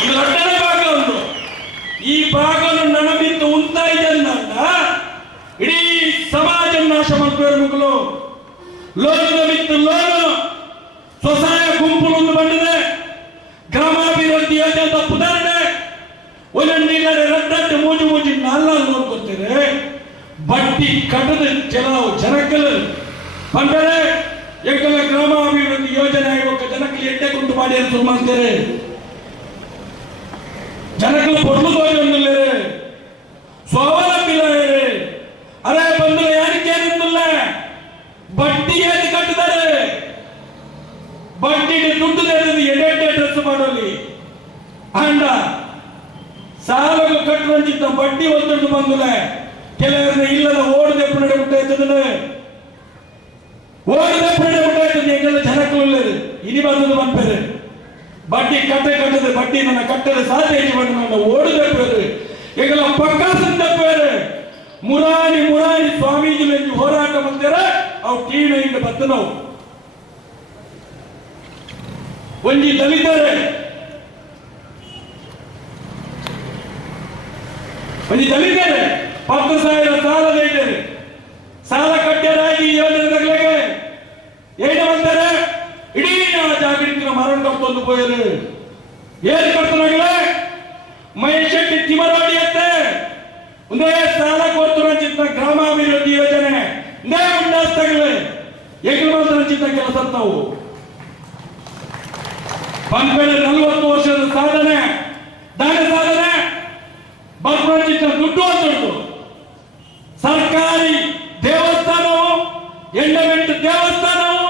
ಇದು ರಟ್ಟನೆ ಭಾಗ ಉಂಟು ಈ ಭಾಗವನ್ನು ನನಬಿದ್ದು ಉಂಟಾ ಇದನ್ನ ಇಡೀ ಸಮಾಜ ನಾಶ ಮಾಡ್ತಾರೆ ಮುಗಲು ಲೋಕದ ಬಿತ್ತು ಲೋನು ಸ್ವಸಹಾಯ ಗುಂಪುಗಳನ್ನು ಬಂದಿದೆ ಗ್ರಾಮಾಭಿವೃದ್ಧಿ ಯೋಜನೆ ಉದಾಹರಣೆ ಒಂದೊಂದಿಲ್ಲದೆ ರದ್ದಟ್ಟು ಮೂಜು ಮೂಜಿ ನಾಲ್ಲ ನೋಡ್ಕೊಳ್ತಾರೆ ಬಟ್ಟಿ ಕಟ್ಟದ ಕೆಲವು ಜನಕ್ಕಲು ಬಂದರೆ ಎಂಕಲ ಗ್ರಾಮಾಭಿವೃದ್ಧಿ ಯೋಜನೆ ಆಯೋಗ ಜನಕ್ಕೆ ಎಟ್ಟೆ ಕುಂಟು ಮಾಡಿ ಅಂತ ಮಾಡ್ತಾರೆ ಜನಕ್ಕಲು ಕೊಡ್ಲು ಒಂದಿಲ್ಲ ಸ್ವಾವಲಂಬಿಲ್ಲ ಅದೇ ಬಂದು ಯಾರಿಗೆ ಏನಿಲ್ಲ ಬಟ್ಟಿ ಏನು ಕಟ್ಟಿದ್ದಾರೆ ಬಡ್ಡಿ ದುಡ್ಡು ಎಡೆ ಡ್ರೆಸ್ ಮಾಡೋಲಿ ಅಂಡ ಸಾಲಗಳು ಕಟ್ಟುವಂಚಿದ್ದ ಬಡ್ಡಿ ಒತ್ತಡ ಬಂದಿಲ್ಲ ಕೆಲವರನ್ನ ಇಲ್ಲದ ಓಡದೆ ಪುನಡೆ ಉಂಟಾಯ್ತದೆ ಓಡದೆ ಪುನಡೆ ಉಂಟಾಯ್ತದೆ ಎಂಗೆಲ್ಲ ಜನಕ್ಕಲ್ಲ ಇನಿ ಬಂದದ್ದು ಬಂದ್ಬೇರೆ ಬಡ್ಡಿ ಕಟ್ಟದೆ ಬಡ್ಡಿ ನನ್ನ ಕಟ್ಟದೆ ಸಾಧ್ಯ ಬಂದ ಓಡದೆ ಬೇರೆ ಎಂಗೆಲ್ಲ ಪಕ್ಕಾಸಂತ ಬೇರೆ ಮುರಾರಿ ಸ್ವಾಮೀಜಿ ಹೋರಾಟ ಮಾಡ್ತಾರೆ ಅವು ಟಿವಿ ಇಂದ ಬತ್ತ ನಾವು ಒಂಜಿ ದಲಿತರೆ ಒಂಜಿ ದಲಿತರೆ 10,000 ಸಾಲ ಇದ್ದಾರೆ ಸಾಲ ಕಟ್ಟ್ಯಾರಾಗಿ ಈ ಯೋಜನೆ ತಗಲಿಗೆ ಏನು ಮಾಡ್ತಾರೆ ಇಡೀ ಜಾಗೃತಿ ಮರಣ ಕಟ್ಕೊಂಡು ಹೋಯರು ಏನು ಕಟ್ತಾನಾಗಲೇ ಮಹೇಶ್ ಶೆಟ್ಟಿ ತಿಮರೋಡಿ ಅತ್ತೆ ಒಂದೇ ಸಾಲ ಕೊಡ್ತಾರಂಚಿದ್ದ ಗ್ರಾಮಾಭಿವೃದ್ಧಿ ಯೋಜನೆ ಇಂದೇ ಉಂಡಾಸ್ತಾಗಲೇ ಏಕೆ ಮಾಡ್ತಾರಂಚಿದ್ದ ಕೆಲಸ ತಾವು ಬಂದ್ಮೇಲೆ 40 ವರ್ಷದ ಸಾಧನೆ ದಾನ ಸಾಧನೆ ಬರ್ಪಂಚಿತ ದುಡ್ಡು ಅಂತ ಸರ್ಕಾರಿ ದೇವಸ್ಥಾನವು ಎಂಡಮೆಂಟ್ ದೇವಸ್ಥಾನವು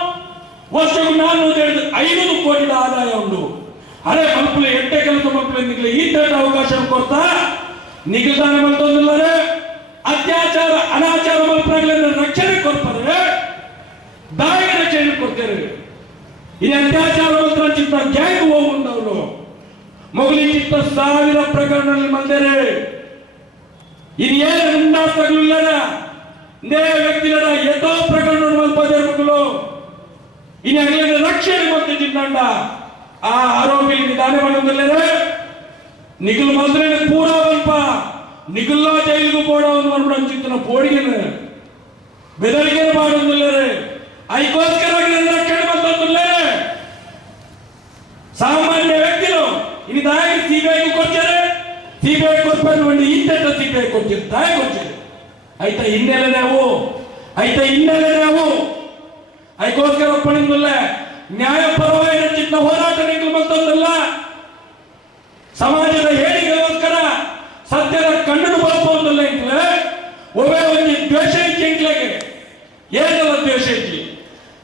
ವರ್ಷಕ್ಕೆ 405 ಕೋಟಿ ಆದಾಯ ಉಂಟು ಅರೆ ಮಕ್ಕಳು ಎಟ್ಟೆ ಕೆಲಸ ಮಕ್ಕಳು ಈ ತರ ಅವಕಾಶ ಕೊಡ್ತಾ ನಿಗದಾನ ಮತ್ತೊಂದಿಲ್ಲರೆ ಅತ್ಯಾಚಾರ ಅನಾಚಾರ ಮಕ್ಕಳಿಂದ ರಕ್ಷಣೆ ಕೊಡ್ತಾರೆ ದಾಯ ರಕ್ಷಣೆ ಕೊಡ್ತಾರೆ ಈ ಅತ್ಯಾಚಾರ ಚಿತ್ತ ಗ್ಯಾಂಗ್ ಹೋಗುಂಡವರು ಮೊಗಲಿ ಚಿತ್ತ 1000 ಪ್ರಕರಣಗಳಲ್ಲಿ ಬಂದರೆ ಇದು ಏನು ಉಂಡಾಗ್ಲಿಲ್ಲದ ನೇ ವ್ಯಕ್ತಿಗಳ ಎಷ್ಟೋ ಪ್ರಕರಣ ಮಲ್ಪದಿರ್ಬೇಕು ಇನ್ನು ರಕ್ಷಣೆ ಕೊಡ್ತಿದ್ದಂಡ ಆ ಆರೋಪಿಗಳಿಗೆ ದಾನ ಮಾಡೋದಿಲ್ಲದೆ ನಿಗುಲು ಮಂದ್ರೆ ಪೂರ ಸ್ವಲ್ಪ ನಿಗುಲ್ಲ ಜೈಲಿಗೂ ಪೋಡವನ್ನು ಮಾಡ್ಬಿಡ ಚಿತ್ತನ ಪೋಡಿಗೆ ಬೆದರಿಕೆ ಮಾಡೋದಿಲ್ಲರೆ ಅದಕ್ಕೋಸ್ಕರ ರಕ್ಷಣೆ ಬಂದಿಲ್ಲರೆ ಸಾಮಾನ್ಯ ವ್ಯಕ್ತಿಗಳು ಇನ್ನು ದಾಯಿ ಸಿಬಿಐ ಕೊಡ್ತಾರೆ ಸಿಬಿಐ ಕೊಡ್ಬಾರ್ದು ಒಂದು ಇಂಥ ಸಿಬಿಐ ಕೊಡ್ತೀರಿ ದಾಯಿ ಕೊಡ್ತೀರಿ ಆಯ್ತಾ ಹಿನ್ನೆಲೆ ನಾವು ಅದಕ್ಕೋಸ್ಕರ ಒಪ್ಪಣಿಲ್ಲ ನ್ಯಾಯಪರವಾಗಿ ಚಿತ್ತ ಹೋರಾಟ ಮತ್ತೊಂದಲ್ಲ ಸಮಾಜದ ಹೇಳಿಕೆಗೋಸ್ಕರ ಸತ್ಯದ ಕಣ್ಣನ್ನು ಬಳಸೋದಿಲ್ಲ ಇಂಕ್ಲೆ ಒಬ್ಬೇ ಒಂದು ದ್ವೇಷ ಇಚ್ಚಿ ಇಂಕ್ಲೆಗೆ ಏನಲ್ಲ ದ್ವೇಷ ಇಚ್ಚಿ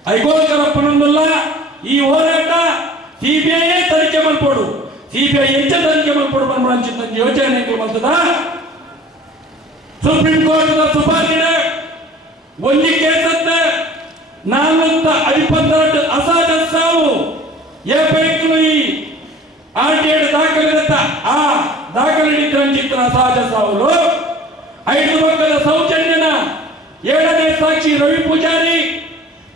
ಅದಕ್ಕೋಸ್ಕರ ಒಪ್ಪಣಿಲ್ಲ ಈ ಹೋರಾಟ ಸಿಬಿಐ ತನಿಖೆ ಮಾಡ್ಕೊಡು ಸಿಬಿಐ ಹೆಚ್ಚ ತನಿಖೆ ಮಾಡ್ಕೊಡು ಬಂದ್ಬಿಡ ಯೋಚನೆ ಬರ್ತದ ಸುಪ್ರೀಂ ಕೋರ್ಟ್ ಸುಪಾರಿಸಿದೆ ಒಂದು ಕೇಸತ್ತೆ 452 ಅಸಹಜ ಸಾವು ಏ ಬ್ಯಾಂಕ್ನು ಈ ಆರ್ಟಿಐ ದಾಖಲಿರುತ್ತ ಆ ದಾಖಲಿಡಿದ್ರಂಚಿತ್ರ ಅಸಹಜ ಸಾವು 5 ಮಕ್ಕಳ ಸೌಜನ್ಯನ 7ನೇ ಸಾಕ್ಷಿ ರವಿ ಪೂಜಾರಿ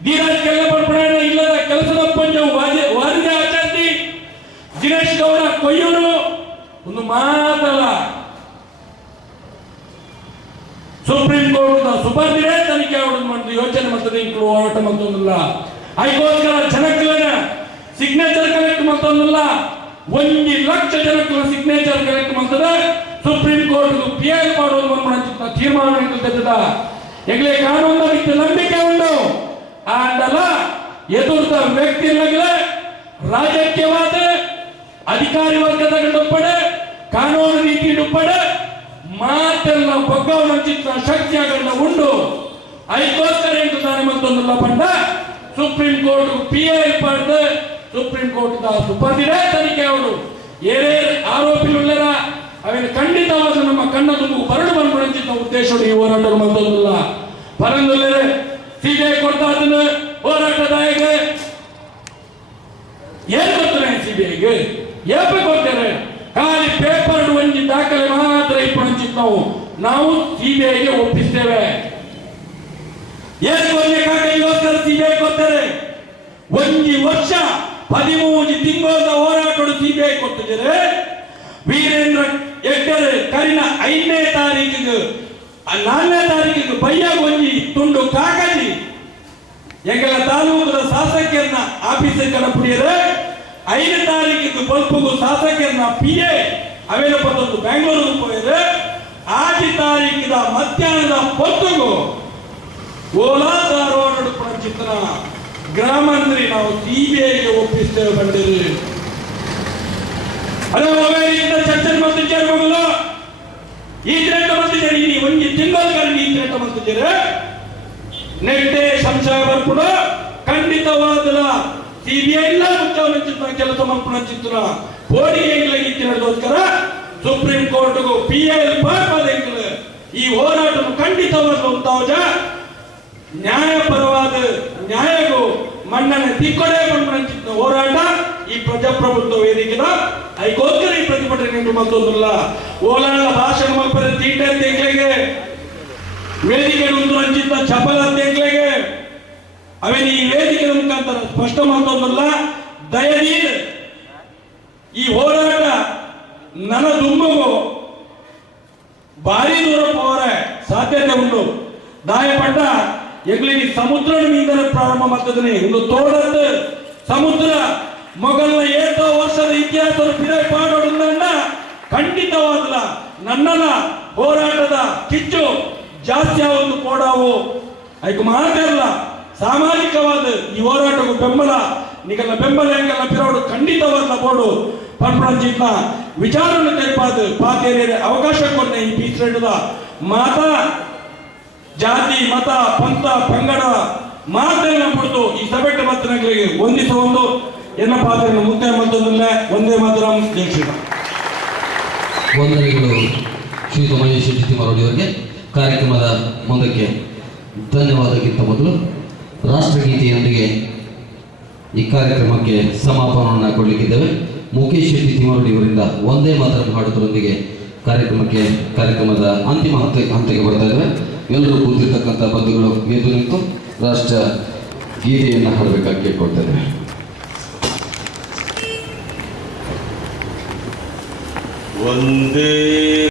ಧೀರಾಜ್ ಕೆಲ್ಲಪಡ ಇಲ್ಲದ ಕೆಲಸದ ಪಂಜವು ವಾರಿದ ಆಚಾರ್ತಿ ದಿನೇಶ್ ಗೌಡ ಕೊಯ್ಯೂರು ಒಂದು ಮಾತಲ್ಲ ಸುಪ್ರೀಂ ಕೋರ್ಟ್ ಸುಪರ್ದಿರೇ ತನಿಖೆ ಮಾಡಿದ ಯೋಚನೆ ಮಾಡ್ತದೆ ಇಂಕ್ಲು ಹೋರಾಟ ಮತ್ತೊಂದಿಲ್ಲ ಅದಕ್ಕೋಸ್ಕರ ಜನಕ್ಕನ ಸಿಗ್ನೇಚರ್ ಕಲೆಕ್ಟ್ ಮತ್ತೊಂದಿಲ್ಲ 1 ಲಕ್ಷ ಜನಕ್ಕನ ಸಿಗ್ನೇಚರ್ ಕಲೆಕ್ಟ್ ಮಾಡ್ತದೆ ಸುಪ್ರೀಂ ಕೋರ್ಟ್ PI ಮಾಡೋದು ಅಂತ ತೀರ್ಮಾನ ತೆಗೆದ ಎಗಲೇ ಕಾನೂನು ಬಿಟ್ಟು ನಂಬಿಕೆ ಉಂಟು ಆಂಡಲ ಎದುರ್ದ ವ್ಯಕ್ತಿಗಳಿಗೆ ರಾಜಕೀಯವಾದ ಅಧಿಕಾರಿ ವರ್ಗದ ಪಡೆ ಕಾನೂನು ರೀತಿ ಉಪ್ಪಡ ಮಾತೆಲ್ಲ ಬಗ್ಗವನ ಚಿತ್ರ ಶಕ್ತಿಯಾಗಲ್ಲ ಉಂಡು ಅದಕ್ಕೋಸ್ಕರ ಎಂಟು ತಾನೆ ಮತ್ತೊಂದಲ್ಲ ಪಂಡ ಸುಪ್ರೀಂ ಕೋರ್ಟ್ PI ಪಡೆದು ಸುಪ್ರೀಂ ಕೋರ್ಟ್ ಸುಪರ್ದಿಡೆ ತನಿಖೆ ಅವರು ಏನೇ ಆರೋಪಿಗಳರ ಅವನ ಖಂಡಿತವಾದ ನಮ್ಮ ಕಣ್ಣ ತುಂಬು ಬರಡು ಬಂದ್ಬಿಡುತ್ತಿದ್ದ ಉದ್ದೇಶ ಈ ಹೋರಾಟ ಮತ್ತೊಂದಲ್ಲ ಪರಂದಲ್ಲೇ CBI ಕೊಡ್ತಾ ಅದನ್ನ ಹೋರಾಟದಾಯಕ ಏನ್ ಗೊತ್ತೇ CBIಗೆ ಏಪ ಕೊಡ್ತಾರೆ ಖಾಲಿ ಪೇಪರ್ ಒಂಜಿ ದಾಖಲೆ ಮಾತ್ರ ಇಪ್ಪಂಚಿತ್ ನಾವು CBIಗೆ ಒಪ್ಪಿಸ್ತೇವೆ ಏನು ಕಾಗಲಿಗೋಸ್ಕರ CBI ಕೊಡ್ತಾರೆ ಒಂಜಿ ವರ್ಷ 13 ತಿಂಗಳ ಹೋರಾಟ CBI ಕೊಟ್ಟಿದ್ದಾರೆ ವೀರೇಂದ್ರ ಹೆಗ್ಗಡೆ ಕರಿನ 5ನೇ ತಾರೀಕಿಗೆ 4ನೇ ತಾರೀಕಿಗೆ ಬಯ್ಯಾಗ ಒಂಜಿ ತುಂಡು ಕಾಗಲಿ ಎಂಗಲ ತಾಲೂಕದ ಶಾಸಕರನ್ನ ಆಫೀಸರ್ ಕಡಪುಡಿಯರೆ 5ನೇ ತಾರೀಕಿಗೆ ಬಲ್ಪುಗು ಶಾಸಕರನ್ನ PA ಅವೇನ ಪತ್ತೊಂದು ಬೆಂಗಳೂರು ಹೋಗಿದ್ರೆ 8 ತಾರೀಕಿದ ಮಧ್ಯಾಹ್ನದ ಹೊತ್ತಿಗೂ ಗೋಲಾಧಾರವಾಡ ಚಿತ್ರ ಗ್ರಾಮಾಂತರಿ ನಾವು CBIಗೆ ಒಪ್ಪಿಸ್ತೇವೆ ಬಂದಿರಿ ಅದೇ ಒಬ್ಬರಿಂದ ಚರ್ಚೆ ಮಾಡ್ತಿದ್ದಾರೆ ಮಗಳು ಈ ತ್ರೇಟ ಮಾಡ್ತಿದ್ದಾರೆ ಈ ಒಂದು ತಿಂಗಳ ಕಾಲ ಈ ತ್ರೇಟ ಮಾಡ್ತಿದ್ದಾರೆ ನೆಟ್ಟೆ ಸಂಶಯ ಬರ್ಪುಡ ಖಂಡಿತವಾದಲ್ಲ CBI ಇಲ್ಲ ಮುಖ್ಯವನ್ನು ಚಿತ್ರ ಕೆಲಸ ಮಾಡ್ಪುಣ ಚಿತ್ರ ಕೋಡಿಗೆ ಇತ್ತಿನೋಸ್ಕರ ಸುಪ್ರೀಂ ಕೋರ್ಟ್ಗೂ PI ಪಾಪದ ಈ ಹೋರಾಟ ಖಂಡಿತವಾದ ಉಂಟಾವಜ ನ್ಯಾಯಪರವಾದ ನ್ಯಾಯಗೂ ಮನ್ನಣೆ ತಿಕ್ಕೊಡೆ ಬಂದ ಹೋರಾಟ ಈ ಪ್ರಜಾಪ್ರಭುತ್ವ ವೇದಿಕೆದ ಅದಕ್ಕೋಸ್ಕರ ಈ ಪ್ರತಿಭಟನೆ ಮತ್ತೊಂದಿಲ್ಲ ಓಲಾಳ ಭಾಷಣ ಮಕ್ಕಳ ತೀಟೆ ತೆಂಗ್ಲೆಗೆ ವೇದಿಕೆ ಒಂದು ಅಂಚಿತ ಚಪಲ ತೆಂಗ್ಲೆಗೆ ಅವೇನು ಈ ವೇದಿಕೆ ಮುಖಾಂತರ ಸ್ಪಷ್ಟ ಮತ್ತೊಂದಿಲ್ಲ ದಯನೀಯ ಈ ಹೋರಾಟ ನನ್ನ ದುಂಬಗೂ ಭಾರಿ ದೂರ ಹೋರೆ ಸಾಧ್ಯತೆ ಉಂಟು ದಾಯಪಟ್ಟ ಎಗ್ಲಿಗೆ ಸಮುದ್ರ ಮೀದರ ಪ್ರಾರಂಭ ಮಾಡ್ತದನೆ ಒಂದು ತೋಡದ ಸಮುದ್ರ ಮೊಘಲ 7 ವರ್ಷದ ಇತಿಹಾಸದ ಪಿರೈ ಪಾಡೋದನ್ನ ಖಂಡಿತವಾಗಲ್ಲ ನನ್ನನ ಹೋರಾಟದ ಕಿಚ್ಚು ಜಾಸ್ತಿ ಆವೊಂದು ಕೋಡಾವು ಅದಕ್ಕೆ ಮಾತಾಡಲ್ಲ ಸಾಮಾಜಿಕವಾದ ಈ ಹೋರಾಟಕ್ಕೂ ಬೆಂಬಲ ನಿಗಲ ಬೆಂಬಲ ಹೆಂಗೆಲ್ಲ ಪಿರೋಡು ಖಂಡಿತವಾದ ಬೋಡು ಪರ್ಪಣಜಿನ ವಿಚಾರವನ್ನು ತೆರಪಾದ ಪಾತೇರಿಯ ಅವಕಾಶ ಕೊಡ್ನೆ ಈ ಪೀಸ್ರೇಟದ ಮಾತಾ ಜಾತಿ ಮತ ಪಂಥ ಪಂಗಡ ಮಾತನ್ನ ಬಿಡ್ತು ಈ ಸಭೆಟ್ಟ ಮಾತನಾಗಳಿಗೆ ಹೊಂದಿಸುವುದು ಎನ್ನ ಪಾತ್ರವನ್ನು ಮುಕ್ತಾಯ ಮತ್ತೊಂದಿಲ್ಲ ಒಂದೇ ಮಾತ್ರ ಜಯಶ್ರೀ ವಂದನೆಗಳು ಶ್ರೀಯುತ ಮಹೇಶ್ ಚಿತ್ತಿಮಾರೋಡಿ ಅವರಿಗೆ. ಕಾರ್ಯಕ್ರಮದ ಮುಂದಕ್ಕೆ ಧನ್ಯವಾದಕ್ಕಿಂತ ಮೊದಲು ರಾಷ್ಟ್ರಗೀತೆಯೊಂದಿಗೆ ಈ ಕಾರ್ಯಕ್ರಮಕ್ಕೆ ಸಮಾಪನವನ್ನು ಕೊಡಲಿಕ್ಕಿದ್ದೇವೆ. ಮುಖೇಶ್ ಶೆಟ್ಟಿ ತಿಮಾರೋಡಿ ಅವರಿಂದ ಒಂದೇ ಮಾತ್ರ ಹಾಡುವುದರೊಂದಿಗೆ ಕಾರ್ಯಕ್ರಮದ ಅಂತಿಮ ಹಂತಕ್ಕೆ ಬರ್ತಾ ಇದ್ದೇವೆ. ಎಲ್ಲರೂ ಕೂತಿರ್ತಕ್ಕಂಥ ಬಂಧುಗಳು ಎದ್ದು ನಿಂತು ರಾಷ್ಟ್ರ ಗೀತೆಯನ್ನು ಹಾಡಬೇಕಾಗಿ ಕೇಳ್ಕೊಳ್ತಾ ಇದ್ದೇವೆ. ಒಂದೇ